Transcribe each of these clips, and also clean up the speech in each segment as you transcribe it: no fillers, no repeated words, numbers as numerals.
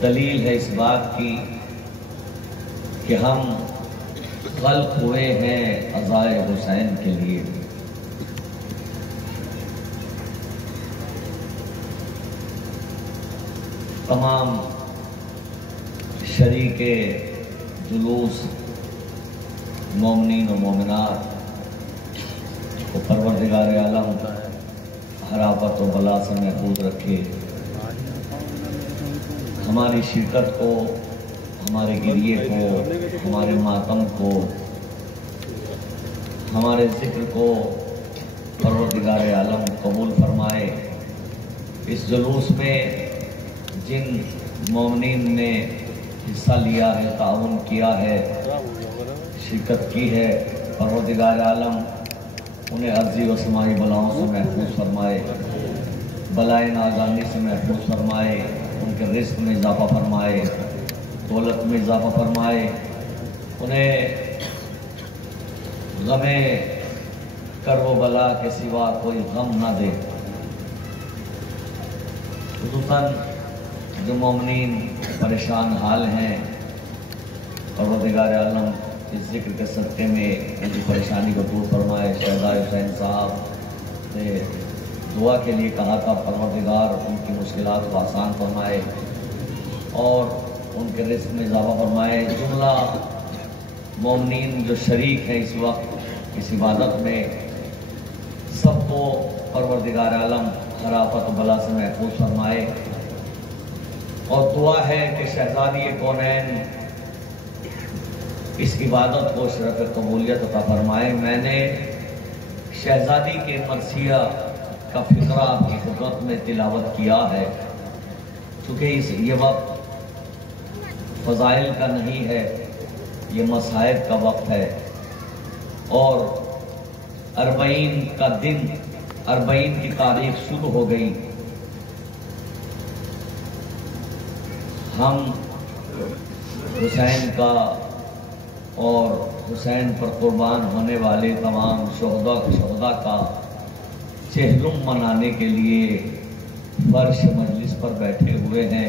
دلیل ہے اس بات کی کہ ہم خلق ہوئے ہیں عزائے حسین کے لیے۔ تمام شریک جلوس مومنین و مومنات کو پروردگار عالم ہر آفت و بلا سے محفوظ رکھے، ہماری شرکت کو، ہمارے گریے کو، ہمارے ماتم کو، ہمارے ذکر کو پروردگار عالم قبول فرمائے۔ اس جلوس میں جن مومنین نے حصہ لیا ہے، تعاون کیا ہے، شرکت کی ہے، پروردگار عالم انہیں ارضی و سمائی بلاؤں سے محفوظ فرمائے، بلائے ناگانی سے محفوظ فرمائے، ان کے رزق میں اضافہ فرمائے، دولت میں اضافہ فرمائے، انہیں غم کرب و بلا کے سوا کوئی غم نہ دے۔ خصوصاً جو مومنین پریشان حال ہیں، پروردگار عالم اس ذکر کے صدقے میں ان کی پریشانی کو دور فرمائے۔ شہزائے حسین صاحب نے دعا کے لیے کہا تھا، پروردگار ان کی مشکلات کو آسان فرمائے اور ان کے رزق میں اضافہ فرمائے۔ جملہ مومنین جو شریک ہیں اس وقت اس عبادت میں، سب کو پروردگار عالم ہر آفت و بلا سے محفوظ فرمائے، اور دعا ہے کہ شہزادی کونین اس عبادت کو شرف قبولیت عطا فرمائے۔ میں نے شہزادی کے مرثیہ کا فقرہ آپ کی خدمت میں تلاوت کیا ہے، چونکہ یہ وقت فضائل کا نہیں ہے، یہ مصائب کا وقت ہے، اور 40 کا دن، 40 کی تاریخ شروع ہو گئی۔ ہم حسین کا اور حسین پر قربان ہونے والے تمام شہداء کا چہلم منانے کے لیے فرش مجلس پر بیٹھے ہوئے ہیں۔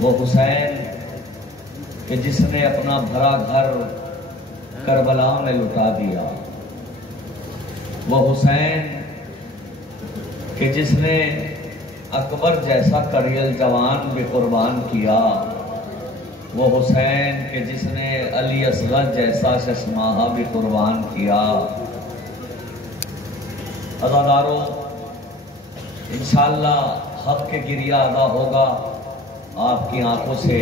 وہ حسین کہ جس نے اپنا بھرا گھر کربلا میں لٹا دیا، وہ حسین کہ جس نے اکبر جیسا کڑیل جوان بھی قربان کیا، وہ حسین کہ جس نے علی اصغر جیسا ششماہا بھی قربان کیا۔ عزادارو، انشاءاللہ حق کے گریہ ادا ہوگا، آپ کی آنکھوں سے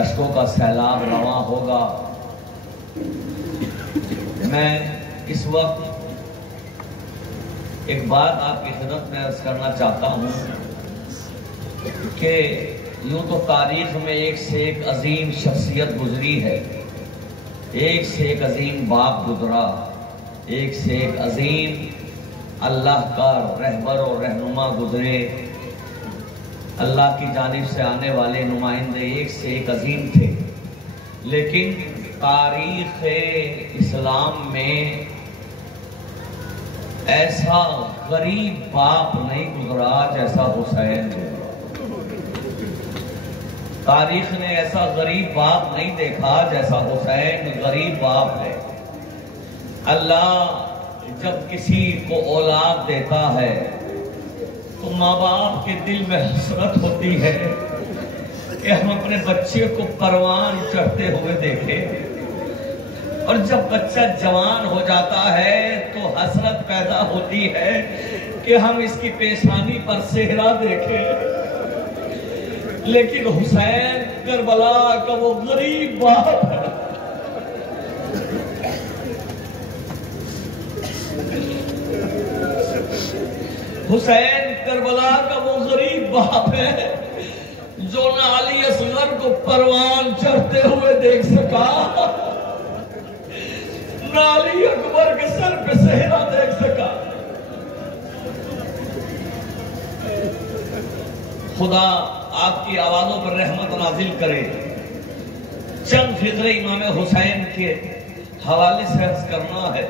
اشکوں کا سیلاب رواں ہوگا۔ میں اس وقت ایک بات آپ کی خدمت میں عرض کرنا چاہتا ہوں کہ یوں تو تاریخ میں ایک سے ایک عظیم شخصیت گزری ہے، ایک سے ایک عظیم باپ گزرا، ایک سے ایک عظیم اللہ کا رہبر و رہنما گزرے، اللہ کی جانب سے آنے والے نمائندے ایک سے ایک عظیم تھے، لیکن تاریخ اسلام میں ایسا غریب باپ نہیں گزرا جیسا حسین ہے۔ تاریخ نے ایسا غریب باپ نہیں دیکھا جیسا حسین غریب باپ ہے۔ اللہ جب کسی کو اولاد دیتا ہے تو ماں باپ کے دل میں حسرت ہوتی ہے کہ ہم اپنے بچے کو پروان چڑھتے ہوئے دیکھیں، اور جب بچہ جوان ہو جاتا ہے تو حسرت پیدا ہوتی ہے کہ ہم اس کی پیشانی پر صحرا دیکھیں۔ لیکن حسین کربلا کا وہ غریب باپ ہے، حسین کربلا کا وہ غریب باپ ہے جو نہ علی اصغر کو پروان چڑھتے ہوئے دیکھ سکا، نہ علی اکبر کے سر پہ صحرا دیکھ سکا۔ خدا آپ کی آوازوں پر رحمت نازل کرے۔ چند فقرے امام حسین کے حوالے سے عرض کرنا ہے۔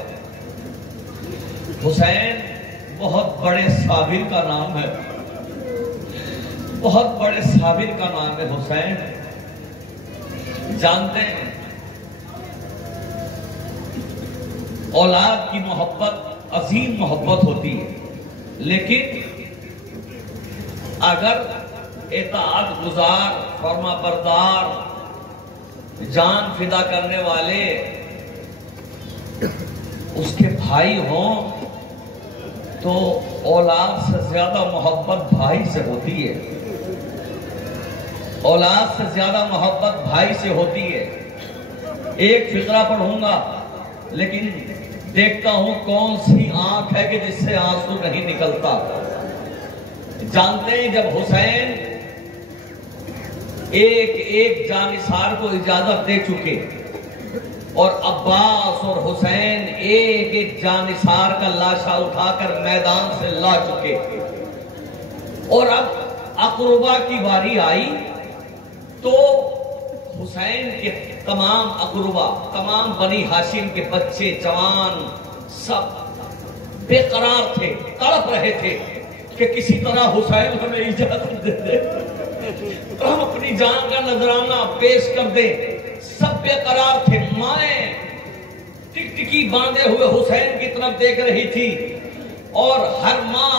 حسین بہت بڑے صابر کا نام ہے، بہت بڑے صابر کا نام ہے حسین۔ جانتے ہیں اولاد کی محبت عظیم محبت ہوتی ہے، لیکن اگر اطاعت گزار، فرما بردار، جان فدا کرنے والے اس کے بھائی ہوں تو اولاد سے زیادہ محبت بھائی سے ہوتی ہے، اولاد سے زیادہ محبت بھائی سے ہوتی ہے۔ ایک فقرہ پڑھوں گا لیکن دیکھتا ہوں کون سی آنکھ ہے کہ جس سے آنسو نہیں نکلتا۔ جانتے ہیں جب حسین ایک جانثار کو اجازت دے چکے اور عباس اور حسین ایک جانثار کا لاشا اٹھا کر میدان سے لا چکے اور اب اقربا کی باری آئی تو حسین کے تمام اقربا، تمام بنی ہاشم کے بچے جوان سب بے قرار تھے، تڑپ رہے تھے کہ کسی طرح حسین ہمیں اجازت دے دے، ہم اپنی جان کا نذرانہ پیش کر دیں۔ سب بے قرار تھے، مائیں ٹکٹکی باندھے ہوئے حسین کی طرف دیکھ رہی تھی اور ہر ماں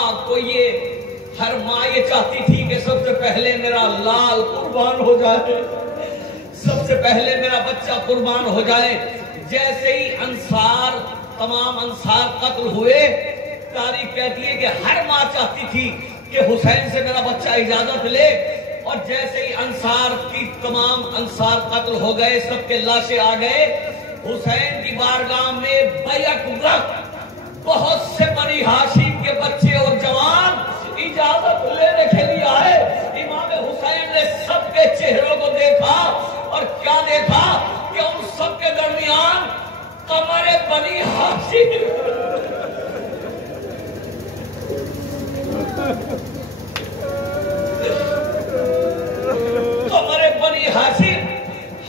یہ چاہتی تھی کہ سب سے پہلے میرا لال قربان ہو جائے، سب سے پہلے میرا بچہ قربان ہو جائے۔ جیسے ہی تمام انصار قتل ہوئے، تاریخ کہتی ہے کہ ہر ماں چاہتی تھی کہ حسین سے میرا بچہ اجازت لے، اور جیسے ہی تمام انصار قتل ہو گئے، سب کے لاشیں آ گئے، حسین کی بارگاہ میں بیک وقت بہت سے بنی ہاشم کے بچے اور جوان اجازت لینے کے لیے آئے۔ امام حسین نے سب کے چہروں کو دیکھا اور کیا دیکھا کہ ان سب کے درمیان قمر بنی ہاشم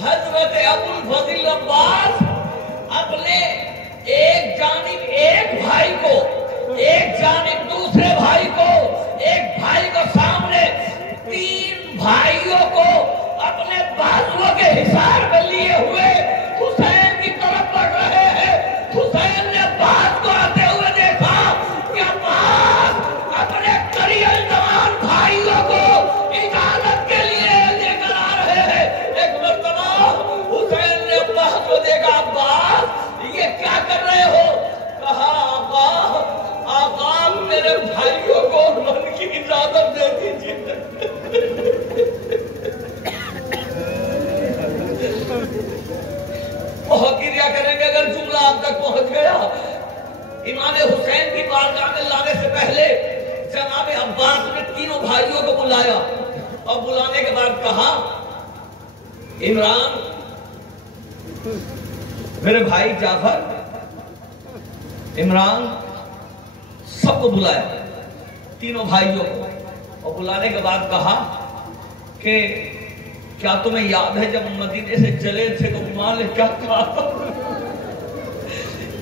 حضرت ابوالفضل عباس اپنے ایک جانب ایک بھائی کو، ایک جانب دوسرے بھائی کو، ایک بھائی کو سامنے، تین بھائیوں کو اپنے بازوؤں کے حصار میں لیے ہوئے حسین کی طرف بڑھ رہے ہیں۔ حسین نے عباس کو آتے ہوئے دیکھا کہ عباس اپنے قریب جوان بھائیوں کو اجازت کے لیے لے کر آ رہے ہیں۔ ایک مرتبہ حسین نے عباس کو دیکھا، عباس یہ کیا کر رہے ہو؟ کہا آقا میرے بھائیوں کو من کی اجازت دے دیجیے۔ بہت گریہ کریں گے اگر جملہ آپ تک پہنچ گیا۔ امام حسین کی بارگاہ میں لانے سے پہلے جناب عباس نے تینوں بھائیوں کو بلایا اور بلانے کے بعد کہا، عمران، میرے بھائی جعفر، عمران، سب کو بلایا، تینوں بھائیوں کو، اور بلانے کے بعد کہا کہ کیا تمہیں یاد ہے جب مدینے سے چلے تھے تو ماں نے کیا کہا تھا؟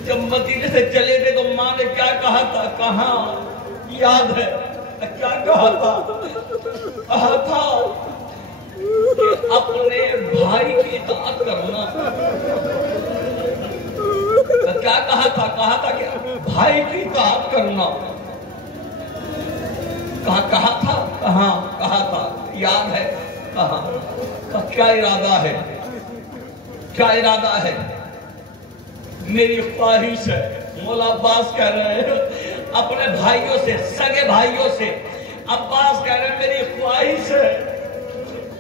جب مدینے سے چلے تھے تو ماں نے کیا کہا تھا؟ کہاں یاد ہے؟ کیا کہا تھا؟ کہا تھا کہ اپنے بھائی کی اطاعت کرنا۔ کیا کہا تھا؟ کہا تھا کہ بھائی کی اطاعت کرنا۔ کہا تھا؟ کہاں کہا تھا؟ یاد ہے؟ کہاں؟ کیا ارادہ ہے؟ کیا ارادہ ہے؟ میری خواہش ہے، مولا عباس کہہ رہے ہیں اپنے بھائیوں سے، سگے بھائیوں سے، عباس کہہ رہے ہیں میری خواہش ہے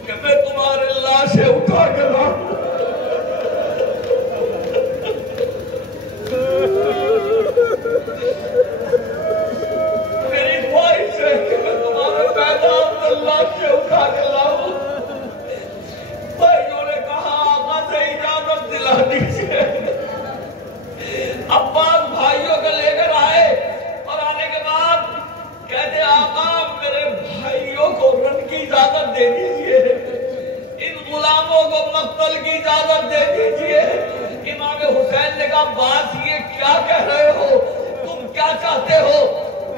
کہ میں تمہارے لاشیں اٹھا کے لاؤں۔ میری خواہش ہے کہ میں تمہارے میدان سے لاشیں اٹھا کے لاؤں۔ بھائیوں نے کہا آقا سے اجازت دلا دیجیے۔ عباس بھائیوں کو لے کر آئے اور آنے کے بعد کہتے آقا میرے بھائیوں کو رن کی اجازت دے دیجیے، ان غلاموں کو مقتل کی اجازت دے دیجیے۔ امام حسین نے کہا عباس یہ کیا کہہ رہے ہو؟ تم کیا چاہتے ہو؟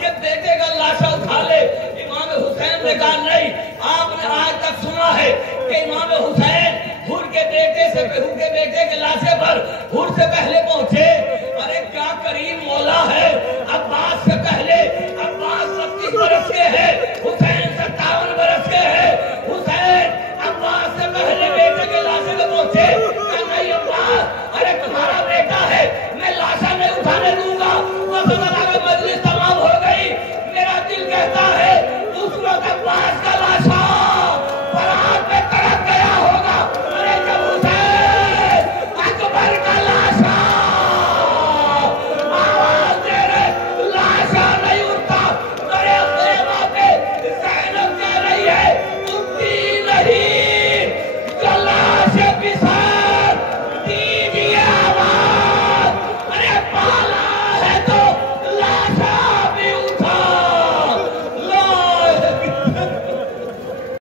کہ بیٹے کا لاشا اٹھا لے. امام حسین نے کہا نہیں. آپ نے آج تک سنا ہے کہ امام حسین حر کے بیٹے کے لاشے پر حر سے پہلے پہنچے؟ ارے کیا کریم مولا ہے. عباس سے پہلے، عباس 32 برس کے ہیں،